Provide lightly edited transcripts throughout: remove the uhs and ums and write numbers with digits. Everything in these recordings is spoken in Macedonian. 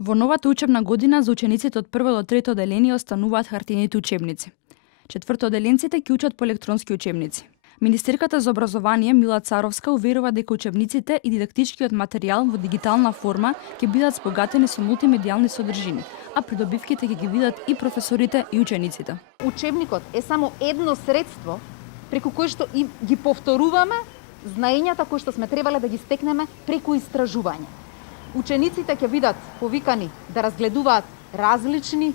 Во новата учебна година за учениците од 1 до 3 одделение остануваат хартиените учебници. Четвртооделенците ќе учат по електронски учебници. Министерката за образование Мила Царовска уверува дека учебниците и дидактичкиот материјал во дигитална форма ќе бидат збогатени со мултимедијални содржини, а придобивките ќе ги видат и професорите и учениците. Учебникот е само едно средство преку кое што ги повторуваме знаењата кои што сме требале да ги стекнеме преку истражување. Учениците ќе бидат повикани да разгледуваат различни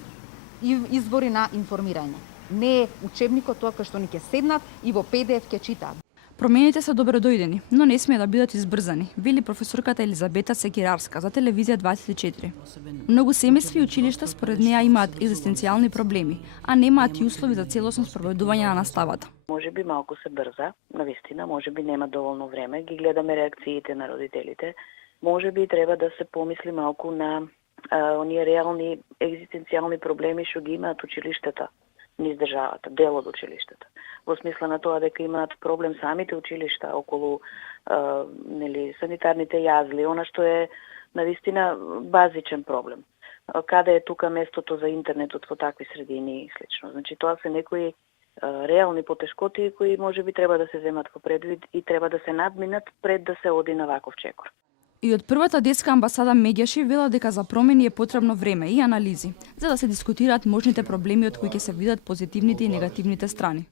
извори на информирање. Не е учебникот тоа кај што ни ќе седнат и во PDF ќе читаат. Промените се добродојдени, но не смее да бидат избрзани, вели професорката Елизабета Секирарска за телевизија 24. Многу семејства и училишта според неа имаат екзистенцијални проблеми, а немаат и услови за целосно спроведување на наставата. Може би малку се брза, навистина, може би нема доволно време, ги гледаме реакциите на родителите. Може би треба да се помисли малку на оние реални екзистенцијални проблеми што ги имаат училиштата низ државата, дел од училиштата. Во смисла на тоа дека имаат проблем самите училишта околу санитарните јазли, она што е навистина базичен проблем. Каде е тука местото за интернетот во такви средини и слично. Значи тоа се некои реални потешкоти кои може би треба да се земат во предвид и треба да се надминат пред да се оди на ваков чекор. И од првата детска амбасада Меѓаши вела дека за промени е потребно време и анализи, за да се дискутираат можните проблеми од кои ќе се видат позитивните и негативните страни.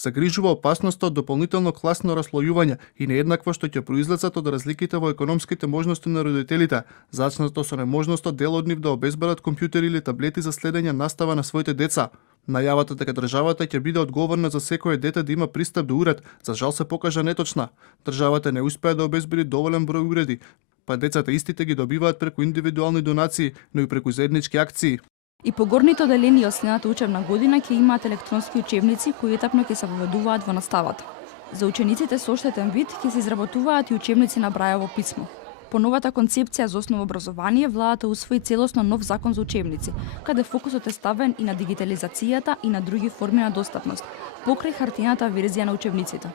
Загрижува опасноста од дополнително класно раслојување и нееднакво што ќе произлезат од разликите во економските можности на родителите, зачнато со неможноста дел од нив да обезбедат компјутери или таблети за следење настава на своите деца. Најавата дека државата ќе биде одговорна за секое дете да има пристап до уред, за жал се покажа неточна. Државата не успеа да обезбеди доволен број уреди, па децата истите ги добиваат преку индивидуални донации, но и преку заеднички акции. И по горните одделенија од следната учебна година ќе имаат електронски учебници кои етапно ќе се воведуваат во наставата. За учениците со оштетен вид ќе се изработуваат и учебници на Брајово писмо. По новата концепција за основно образование, владата усвои целосно нов закон за учебници, каде фокусот е ставен и на дигитализацијата и на други форми на достапност, покрај хартиената верзија на учебниците.